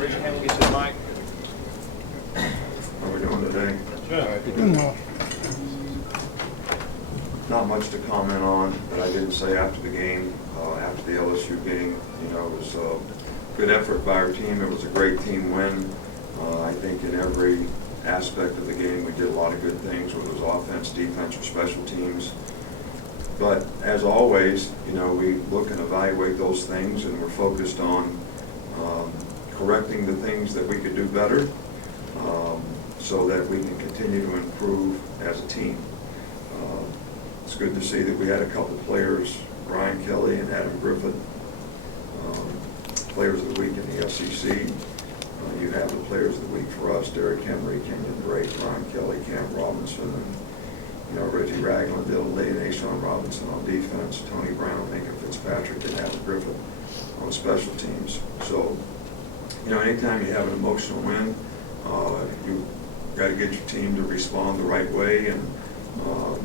raise your hand, we'll get you the mic. How are we doing today? Good. Not much to comment on, but I didn't say after the game, after the LSU game, it was a good effort by our team. It was a great team win. I think in every aspect of the game we did a lot of good things, whether it was offense, defense, or special teams. But as always, we look and evaluate those things, and we're focused on correcting the things that we could do better so that we can continue to improve as a team. It's good to see that we had a couple players, Ryan Kelly and Adam Griffith, players of the week in the SEC. You have the players of the week for us: Derrick Henry, Kenyon Drake, Ryan Kelly, Cam Robinson, and Reggie Ragland, Dylan Lee, and Ashawn Robinson on defense, Tony Brown, Minka Fitzpatrick, and Adam Griffith on special teams. So, anytime you have an emotional win, you got to get your team to respond the right way and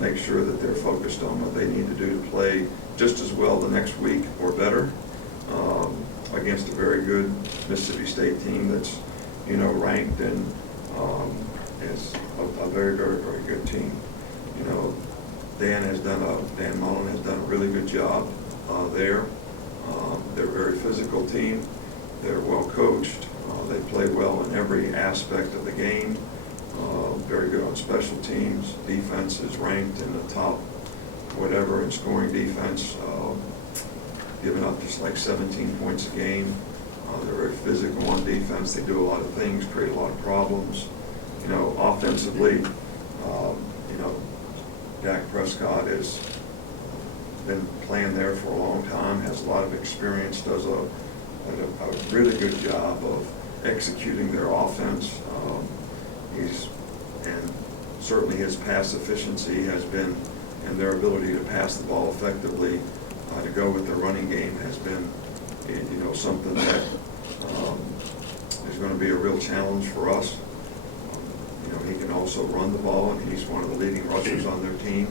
make sure that they're focused on what they need to do to play just as well the next week or better against a very good Mississippi State team that's, ranked and is a very, very, very good team. Dan Mullen has done a really good job there. They're a very physical team. They're well coached. They play well in every aspect of the game. Very good on special teams. Defense is ranked in the top whatever in scoring defense, giving up just like 17 points a game. They're very physical on defense. They do a lot of things, create a lot of problems. Offensively, Dak Prescott has been playing there for a long time, has a lot of experience, does a really good job of executing their offense. And certainly his pass efficiency has been, and their ability to pass the ball effectively to go with their running game has been, something that is going to be a real challenge for us. He can also run the ball, and he's one of the leading rushers on their team.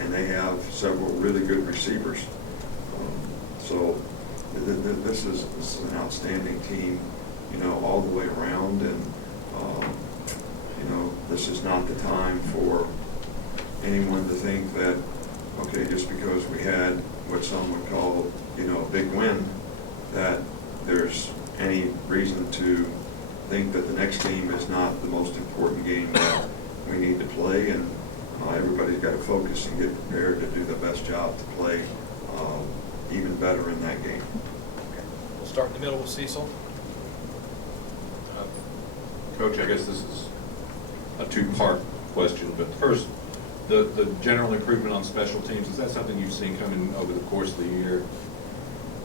And they have several really good receivers. So this is an outstanding team, all the way around. And this is not the time for anyone to think that, okay, just because we had what some would call, a big win, that there's any reason to think that the next game is not the most important game that we need to play. And everybody's got to focus and get prepared to do the best job to play even better in that game. Okay. We'll start in the middle with Cecil. Coach, I guess this is a two-part question, but first, the general improvement on special teams, is that something you've seen coming over the course of the year?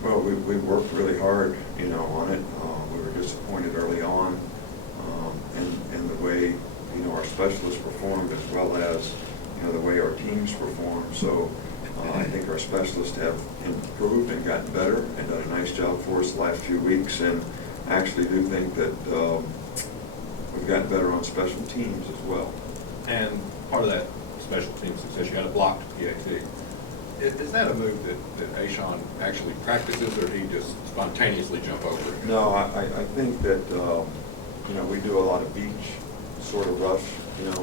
Well, we worked really hard, on it. We were disappointed early on in the way, our specialists performed, as well as, the way our teams performed. So I think our specialists have improved and gotten better and done a nice job for us the last few weeks. And I actually do think that we've gotten better on special teams as well. And part of that special team success, you had a blocked PAT. Is that a move that Ashawn actually practices, or he just spontaneously jump over it? No, I think that, we do a lot of beach sort of rush,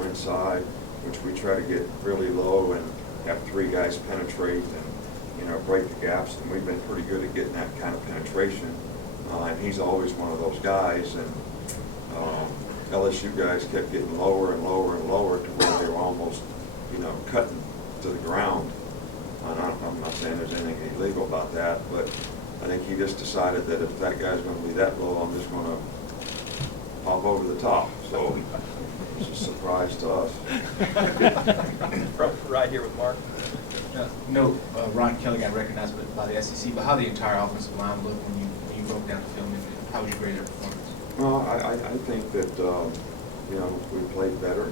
inside, which we try to get really low and have three guys penetrate and, break the gaps. And we've been pretty good at getting that kind of penetration. And he's always one of those guys. And LSU guys kept getting lower and lower and lower to where they were almost, cutting to the ground. And I'm not saying there's anything illegal about that, but I think he just decided that if that guy's going to be that low, I'm just going to pop over the top. So it's a surprise to us. Right here with Mark. Ryan Kelly got recognized by the SEC, but how the entire offensive line looked when you broke down the film? How would you grade their performance? Well, I think that, we played better.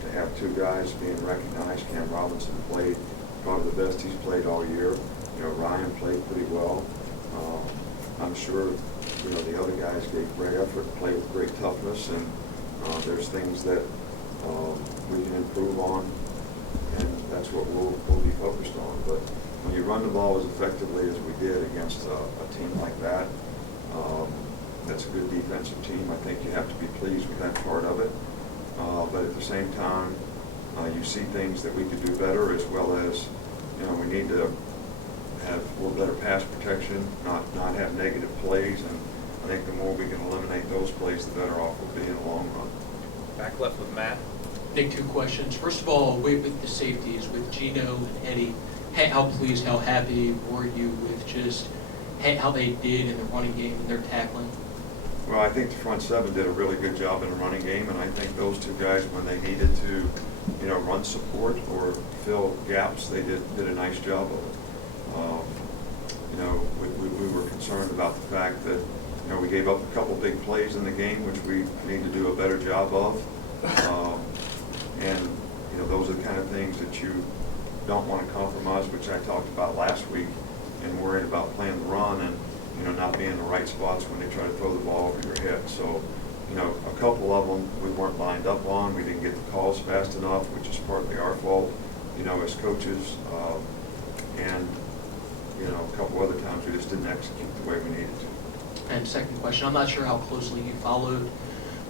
To have two guys being recognized. Cam Robinson played probably the best he's played all year. Ryan played pretty well. I'm sure, the other guys gave great effort, played with great toughness, and there's things that we can improve on, and that's what we'll be focused on. But when you run the ball as effectively as we did against a team like that, that's a good defensive team. I think you have to be pleased with that part of it. But at the same time, you see things that we could do better, as well as, we need to have a little better pass protection, not have negative plays, and I think the more we can eliminate those plays, the better off we'll be in the long run. Back left with Matt. Nick, 2 questions. First of all, with the safeties, with Gino and Eddie, how pleased, how happy were you with just how they did in the running game and their tackling? Well, I think the front 7 did a really good job in the running game, and I think those 2 guys, when they needed to, run support or fill gaps, they did a nice job of it. We were concerned about the fact that, we gave up a couple big plays in the game, which we need to do a better job of. And, those are the kind of things that you don't want to compromise, which I talked about last week, and worried about playing the run and, not being in the right spots when they try to throw the ball over your head. So, a couple of them we weren't lined up on. We didn't get the calls fast enough, which is partly our fault, as coaches. And, a couple other times we just didn't execute the way we needed to. And second question, I'm not sure how closely you followed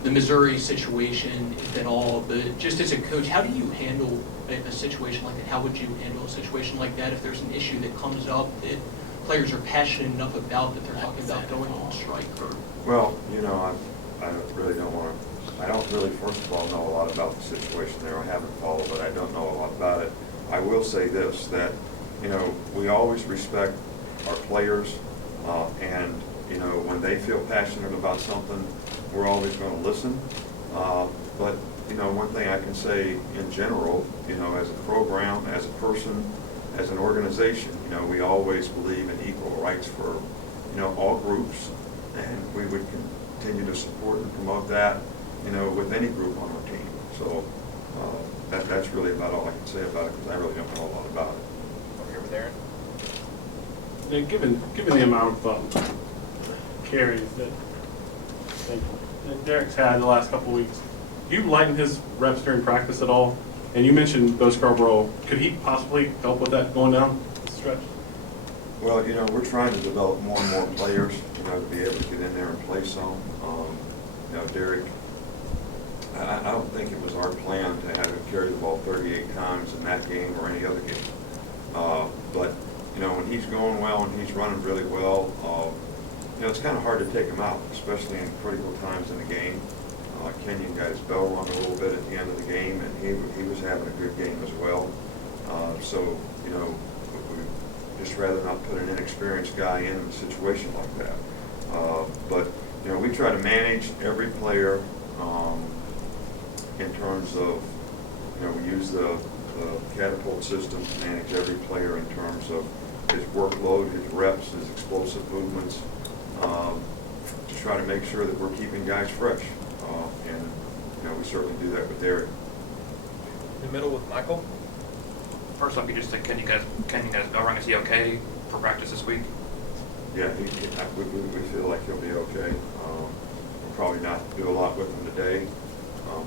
the Missouri situation, if at all, but just as a coach, how do you handle a situation like that? How would you handle a situation like that if there's an issue that comes up that players are passionate enough about that they're talking about going on strike? Well, I really don't want to. I don't really, first of all, know a lot about the situation there. I haven't followed it. I don't know a lot about it. I will say this, that, we always respect our players, and, when they feel passionate about something, we're always going to listen. But, one thing I can say in general, as a program, as a person, as an organization, we always believe in equal rights for, all groups, and we would continue to support and promote that, with any group on our team. So that's really about all I can say about it, because I really don't know a lot about it. Over here with Aaron. Yeah, given the amount of carries that Derek's had the last couple of weeks, do you lighten his reps during practice at all? And you mentioned Bo Scarbrough. Could he possibly help with that going down the stretch? Well, we're trying to develop more and more players, to be able to get in there and play some. Derek, I don't think it was our plan to have him carry the ball 38 times in that game or any other game. But, when he's going well and he's running really well, it's kind of hard to take him out, especially in critical times in the game. Kenyon got his bell rung a little bit at the end of the game, and he was having a good game as well. So, we'd just rather not put an inexperienced guy in a situation like that. But, we try to manage every player in terms of, we use the catapult system to manage every player in terms of his workload, his reps, his explosive movements, to try to make sure that we're keeping guys fresh. And, we certainly do that with Derek. In the middle with Michael. First off, you just said, can you guys bell rung? Is he okay for practice this week? Yeah, we feel like he'll be okay. We'll probably not do a lot with him today.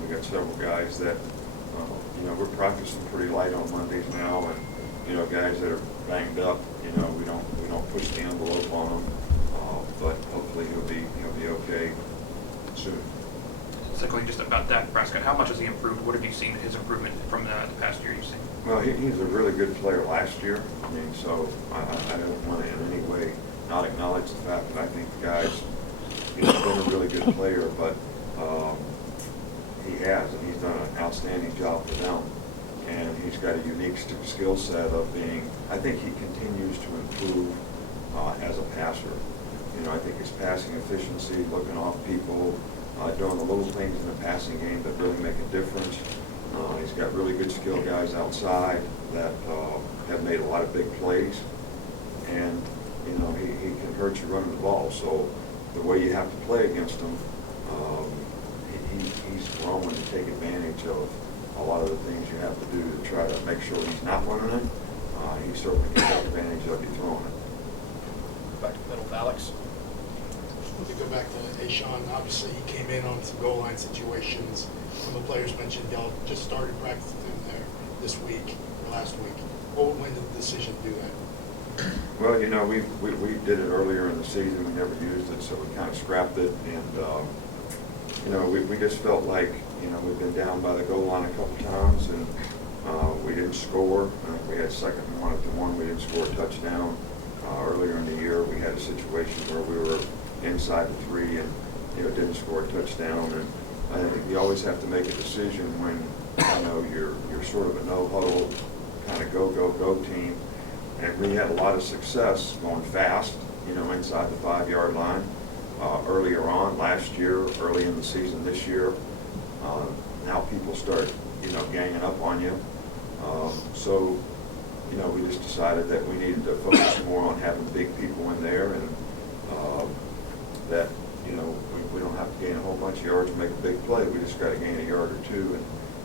We got several guys that, we're practicing pretty light on Mondays now, and guys that are banged up, we don't push the envelope on them. But hopefully he'll be okay soon. Secondly, just about Dak Prescott, how much has he improved? What have you seen his improvement from the past year you've seen? Well, he's a really good player last year. So I don't want to in any way not acknowledge the fact that I think the guy's been a really good player, but he has, and he's done an outstanding job for them. And he's got a unique skill set of being, I think he continues to improve as a passer. I think his passing efficiency, looking off people, doing the little things in the passing game that really make a difference. He's got really good skill guys outside that have made a lot of big plays. And, he can hurt you running the ball. So the way you have to play against him, he's growing to take advantage of a lot of the things you have to do to try to make sure he's not running it. He certainly can take advantage of you throwing it. Back to the middle with Alex. To go back to Ashawn, obviously he came in on some goal line situations. Some of the players mentioned y'all just started practicing there this week or last week. What went into the decision to do that? Well, you know, we did it earlier in the season. We never used it, so we kind of scrapped it. And, you know, we just felt like, you know, we've been down by the goal line a couple times, and we didn't score. We had second and 1-1. We didn't score a touchdown. Earlier in the year, we had a situation where we were inside the 3 and, you know, didn't score a touchdown. And I think you always have to make a decision when, you know, you're sort of a no-huddle kind of go team. And we had a lot of success going fast, you know, inside the 5-yard line earlier on last year, early in the season this year. Now people start, you know, ganging up on you. So, you know, we just decided that we needed to focus more on having big people in there, and that, you know, we don't have to gain a whole bunch of yards to make a big play. We just got to gain a yard or two, and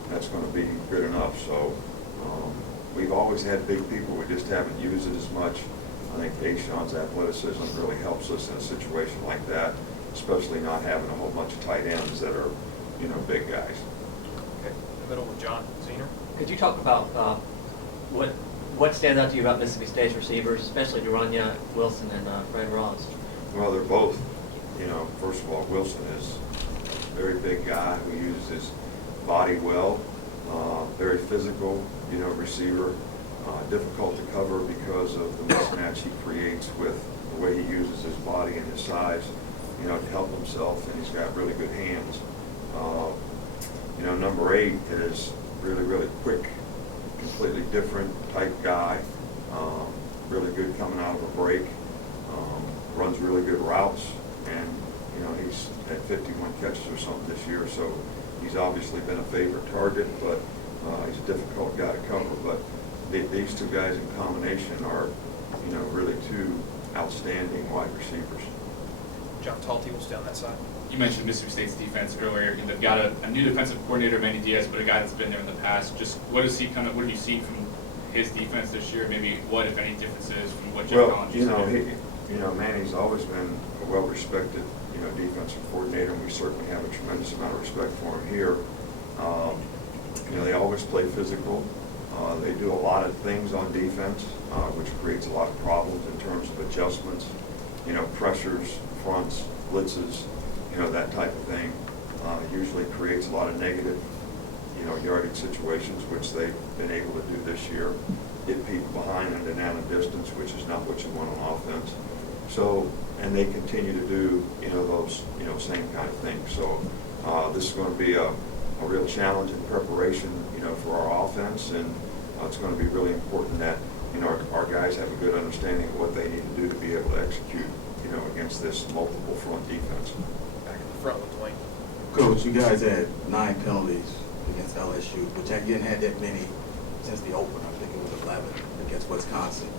that's going to be good enough. So we've always had big people. We just haven't used it as much. I think Aishan's athleticism really helps us in a situation like that, especially not having a whole bunch of tight ends that are, you know, big guys. Okay, in the middle with John, senior. Could you talk about what stands out to you about Mississippi State's receivers, especially Duranya Wilson and Fred Ross? Well, they're both, you know, first of all, Wilson is a very big guy who uses his body well, very physical, you know, receiver, difficult to cover because of the mismatch he creates with the way he uses his body and his size, you know, to help himself, and he's got really good hands. You know, number 8 is really quick, completely different type guy, really good coming out of a break, runs really good routes, and, you know, he's had 51 catches or something this year, so he's obviously been a favorite target, but he's a difficult guy to cover. But these two guys in combination are, you know, really two outstanding wide receivers. John Talty will stay on that side. You mentioned Mississippi State's defense earlier. They've got a new defensive coordinator, Manny Diaz, but a guy that's been there in the past. Just what have you seen from his defense this year? Maybe what, if any, differences from what Jeff Collins used to do? You know, Manny's always been a well-respected, you know, defensive coordinator, and we certainly have a tremendous amount of respect for him here. You know, they always play physical. They do a lot of things on defense, which creates a lot of problems in terms of adjustments, you know, pressures, fronts, blitzes, you know, that type of thing. Usually creates a lot of negative, you know, yardage situations, which they've been able to do this year. Get people behind and down a distance, which is not what you want on offense. So, and they continue to do, you know, those, you know, same kind of things. So this is going to be a real challenge in preparation, you know, for our offense, and it's going to be really important that, you know, our guys have a good understanding of what they need to do to be able to execute, you know, against this multiple front defense. Back in the front with Dwayne. Coach, you guys had 9 penalties against LSU, but you hadn't had that many since the opener. I think it was 11 against Wisconsin.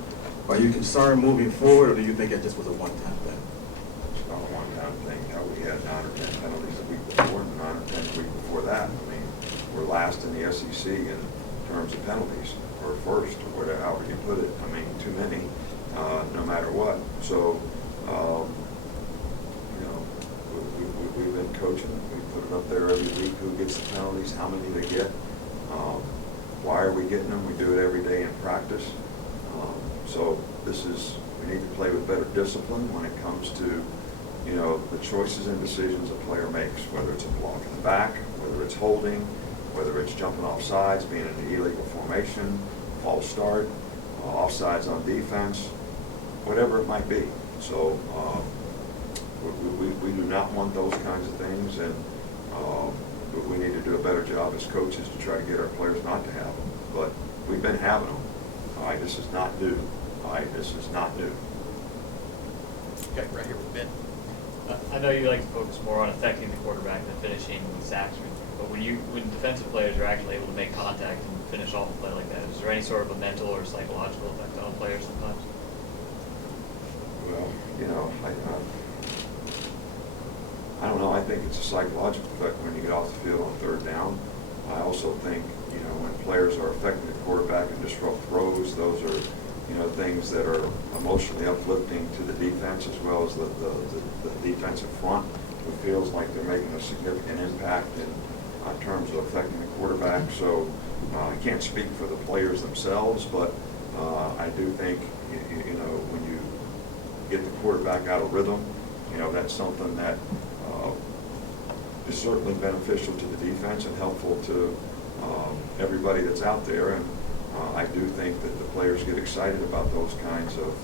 Are you concerned moving forward, or do you think that just was a one-time thing? It's not a one-time thing. We had 9 or 10 penalties the week before and 9 or 10 the week before that. I mean, we're last in the SEC in terms of penalties, or first, or whatever, however you put it. I mean, too many, no matter what. So, you know, we've been coaching. We put it up there every week, who gets the penalties, how many they get, why are we getting them? We do it every day in practice. So we need to play with better discipline when it comes to, you know, the choices and decisions a player makes, whether it's a block in the back, whether it's holding, whether it's jumping off sides, being in the illegal formation, false start, offsides on defense, whatever it might be. So we do not want those kinds of things, and we need to do a better job as coaches to try to get our players not to have them. But we've been having them. All right, this is not new. All right, this is not new. Okay, right here with Ben. I know you like to focus more on affecting the quarterback than finishing sacks, but when defensive players are actually able to make contact and finish off a play like that, is there any sort of a mental or psychological effect on players sometimes? Well, you know, I don't know. I think it's a psychological effect when you get off the field on 3rd down. I also think, you know, when players are affecting the quarterback and disrupt throws, those are, you know, things that are emotionally uplifting to the defense as well as the defensive front, who feels like they're making a significant impact in terms of affecting the quarterback. So I can't speak for the players themselves, but I do think, you know, when you get the quarterback out of rhythm, you know, that's something that is certainly beneficial to the defense and helpful to everybody that's out there. And I do think that the players get excited about those kinds of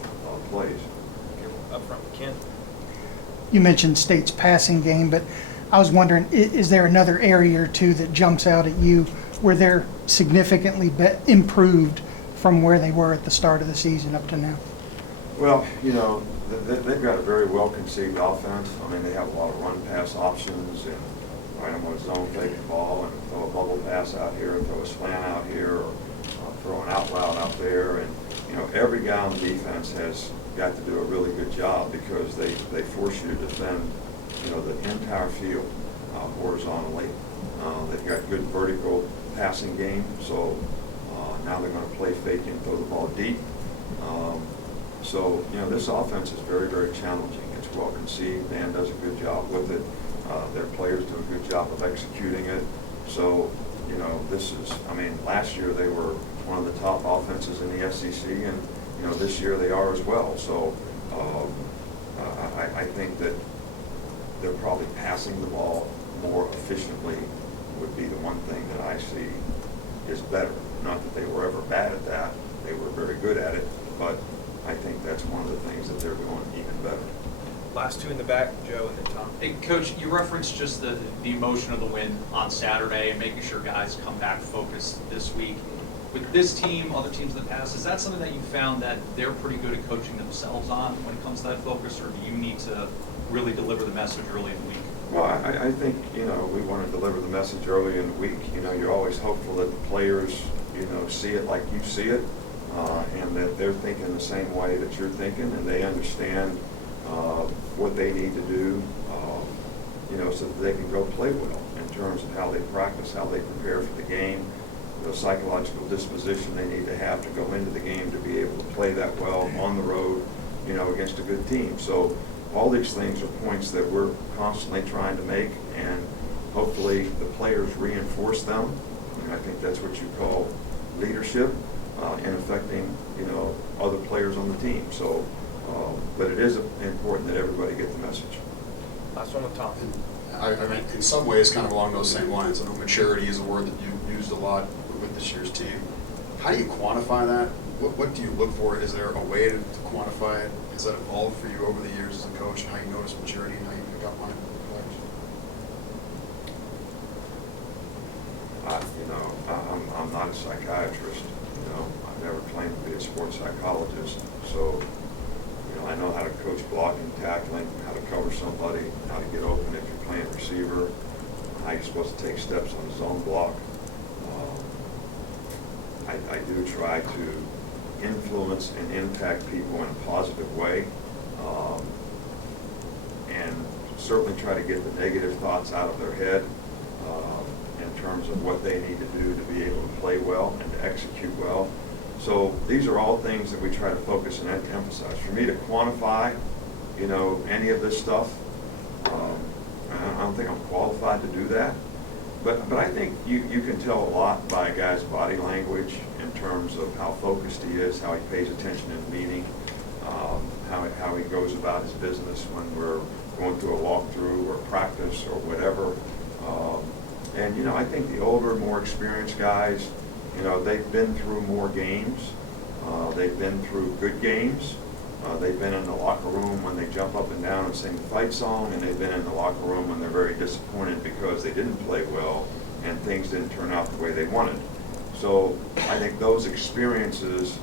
plays. Up front with Ken. You mentioned State's passing game, but I was wondering, is there another area or two that jumps out at you where they're significantly improved from where they were at the start of the season up to now? Well, you know, they've got a very well-conceived offense. I mean, they have a lot of run-pass options, and right, I'm going to zone fake the ball and throw a bubble pass out here, throw a slant out here, or throw an out route out there. And, you know, every guy on the defense has got to do a really good job because they force you to defend, you know, the entire field horizontally. They've got good vertical passing game, so now they're going to play fake and throw the ball deep. So, you know, this offense is very, very challenging. It's well conceived. Dan does a good job with it. Their players do a good job of executing it. So, you know, this is, I mean, last year they were one of the top offenses in the SEC, and, you know, this year they are as well. So I think that they're probably passing the ball more efficiently would be the one thing that I see is better. Not that they were ever bad at that. They were very good at it, but I think that's one of the things that they're doing even better. Last two in the back, Joe and then Tom. Hey, Coach, you referenced just the emotion of the win on Saturday and making sure guys come back focused this week. With this team, other teams in the past, is that something that you found that they're pretty good at coaching themselves on when it comes to that focus, or do you need to really deliver the message early in the week? Well, I think, you know, we want to deliver the message early in the week. You know, you're always hopeful that the players, you know, see it like you see it, and that they're thinking the same way that you're thinking, and they understand what they need to do, you know, so that they can go play well in terms of how they practice, how they prepare for the game, the psychological disposition they need to have to go into the game to be able to play that well on the road, you know, against a good team. So all these things are points that we're constantly trying to make, and hopefully the players reinforce them. And I think that's what you call leadership in affecting, you know, other players on the team. So, but it is important that everybody get the message. Last one with Tom. I mean, in some ways, kind of along those same lines. I know maturity is a word that you used a lot with this year's team. How do you quantify that? What do you look for? Is there a way to quantify it? Has that evolved for you over the years as a coach, and how you notice maturity and how you pick up on it with players? You know, I'm not a psychiatrist. You know, I've never claimed to be a sports psychologist. So, you know, I know how to coach blocking, tackling, how to cover somebody, how to get open if you're playing receiver, how you're supposed to take steps on a zone block. I do try to influence and impact people in a positive way, and certainly try to get the negative thoughts out of their head in terms of what they need to do to be able to play well and to execute well. So these are all things that we try to focus and emphasize. For me to quantify, you know, any of this stuff, I don't think I'm qualified to do that. But I think you can tell a lot by a guy's body language in terms of how focused he is, how he pays attention in a meeting, how he goes about his business when we're going through a walkthrough or practice or whatever. And, you know, I think the older, more experienced guys, you know, they've been through more games. They've been through good games. They've been in the locker room when they jump up and down and sing the fight song, and they've been in the locker room when they're very disappointed because they didn't play well and things didn't turn out the way they wanted. So I think those experiences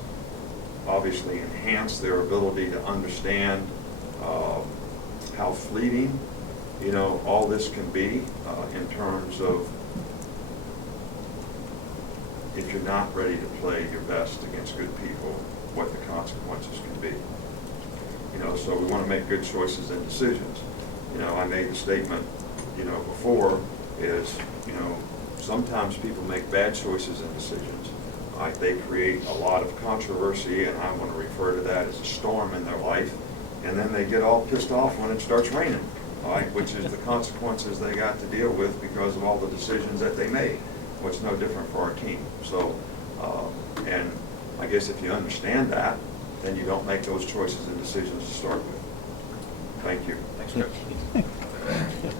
obviously enhance their ability to understand how fleeting, you know, all this can be in terms of if you're not ready to play your best against good people, what the consequences can be. You know, so we want to make good choices and decisions. You know, I made the statement, you know, before is, you know, sometimes people make bad choices and decisions. They create a lot of controversy, and I want to refer to that as a storm in their life, and then they get all pissed off when it starts raining, all right, which is the consequences they got to deal with because of all the decisions that they made. Well, it's no different for our team. So, and I guess if you understand that, then you don't make those choices and decisions to start with. Thank you. Thanks, Coach.